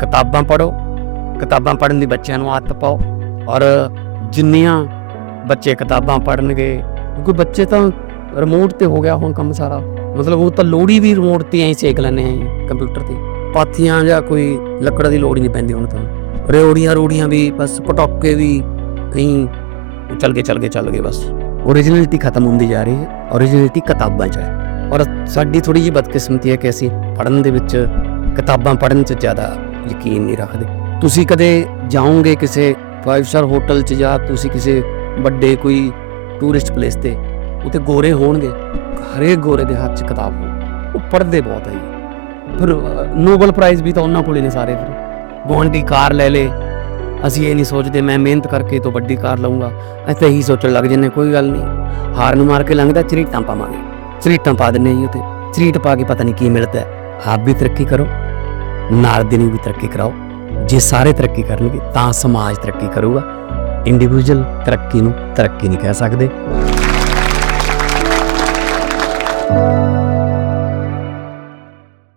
ਕਿਤਾਬਾਂ ਪੜ੍ਹੋ, ਕਿਤਾਬਾਂ ਪੜ੍ਹਨ ਦੀ ਬੱਚਿਆਂ ਨੂੰ ਆਦਤ ਪਾਓ ਔਰ ਜਿੰਨੀਆਂ ਬੱਚੇ ਕਿਤਾਬਾਂ ਪੜ੍ਹਨਗੇ, ਕਿਉਂਕਿ ਬੱਚੇ ਤਾਂ ਰਿਮੋਟ ਤੇ ਹੋ ਗਿਆ ਹੁਣ ਕੰਮ ਸਾਰਾ, ਮਤਲਬ ਉਹ ਤਾਂ ਲੋੜੀ ਵੀ ਰਿਮੋਟ ਤੇ ਐਂ ਸੇਕ ਲੈਣੇ ਆ ਕੰਪਿਊਟਰ ਤੇ। ਪਾਥੀਆਂ ਜਾਂ ਕੋਈ ਲੱਕੜ ਦੀ ਲੋੜ ਨਹੀਂ ਪੈਂਦੀ ਹੁਣ ਤਾਂ। ਰਿਓੜੀਆਂ ਰੋੜੀਆਂ ਵੀ ਬਸ ਪਟੋਕੇ ਵੀ ਕहीं ਚੱਲ ਗਏ ਚੱਲ ਗਏ ਚੱਲ ਗਏ ਬਸ। ਓਰੀਜਨਲਿਟੀ ਖਤਮ ਹੁੰਦੀ ਜਾ ਰਹੀ ਹੈ ਓਰੀਜਨਲਿਟੀ ਕਿਤਾਬਾਂ 'ਚ ਹੈ। ਔਰ ਸਾਡੀ ਥੋੜੀ ਜਿਹੀ ਬਦਕਿਸਮਤੀ ਹੈ ਕਿ ਅਸੀਂ ਪੜ੍ਹਨ ਦੇ ਵਿੱਚ ਕਿਤਾਬਾਂ ਪੜ੍ਹਨ 'ਚ ਜ਼ਿਆਦਾ ਯਕੀਨ ਨਹੀਂ ਰੱਖਦੇ। ਤੁਸੀਂ ਕਦੇ ਜਾਓਗੇ ਕਿਸੇ 5 ਸਟਾਰ ਹੋਟਲ 'ਚ ਜਾਂ ਤੁਸੀਂ ਕਿਸੇ ਵੱਡੇ ਕੋਈ ਟੂਰਿਸਟ ਪਲੇਸ ਤੇ, ਉੱਥੇ ਗੋਰੇ ਹੋਣਗੇ। ਹਰੇਕ ਗੋਰੇ ਦੇ ਹੱਥ 'ਚ ਕਿਤਾਬ ਹੋ ਉਹ ਪੜ੍ਹਦੇ ਬਹੁਤ ਹੈ ਜੀ। ਫਿਰ ਨੋਬਲ ਪ੍ਰਾਈਜ਼ ਵੀ ਤਾਂ ਉਹਨਾਂ ਕੋਲ ਨੇ ਸਾਰੇ ਫਿਰ। ਗੁਆਂਢੀ ਕਾਰ ਲੈ ਲੇ। ਅਸੀਂ ਇਹ ਨਹੀਂ ਸੋਚਦੇ, ਮੈਂ ਮਿਹਨਤ ਕਰਕੇ ਤੋਂ ਵੱਡੀ ਕਾਰ ਲਵਾਂਗਾ ਅਸੀਂ ਤਾਂ ਇਹੀ ਸੋਚਣ ਲੱਗ ਜੰਨੇ ਕੋਈ ਗੱਲ ਨਹੀਂ। ਹਾਰ ਨੂੰ ਮਾਰ ਕੇ ਲੰਘਦਾ ਚਰੀਟਾਂ ਪਾਵਾਂਗੇ। ਚਰੀਟਾਂ ਪਾ ਦਿੰਨੇ ਜੀ ਉਤੇ ਚਰੀਟ ਪਾ ਕੇ ਪਤਾ ਨਹੀਂ ਕੀ ਮਿਲਦਾ। ਆਪ ਵੀ ਤਰੱਕੀ ਕਰੋ। ਨਾਲ ਦੇ ਨੂੰ ਵੀ ਤਰੱਕੀ ਕਰਾਓ। ਜੇ ਸਾਰੇ ਤਰੱਕੀ ਕਰਨਗੇ ਤਾਂ ਸਮਾਜ ਤਰੱਕੀ ਕਰੂਗਾ। ਇੰਡੀਵਿਜੂਅਲ ਤਰੱਕੀ ਨੂੰ ਤਰੱਕੀ ਨਹੀਂ ਕਹਿ ਸਕਦੇ।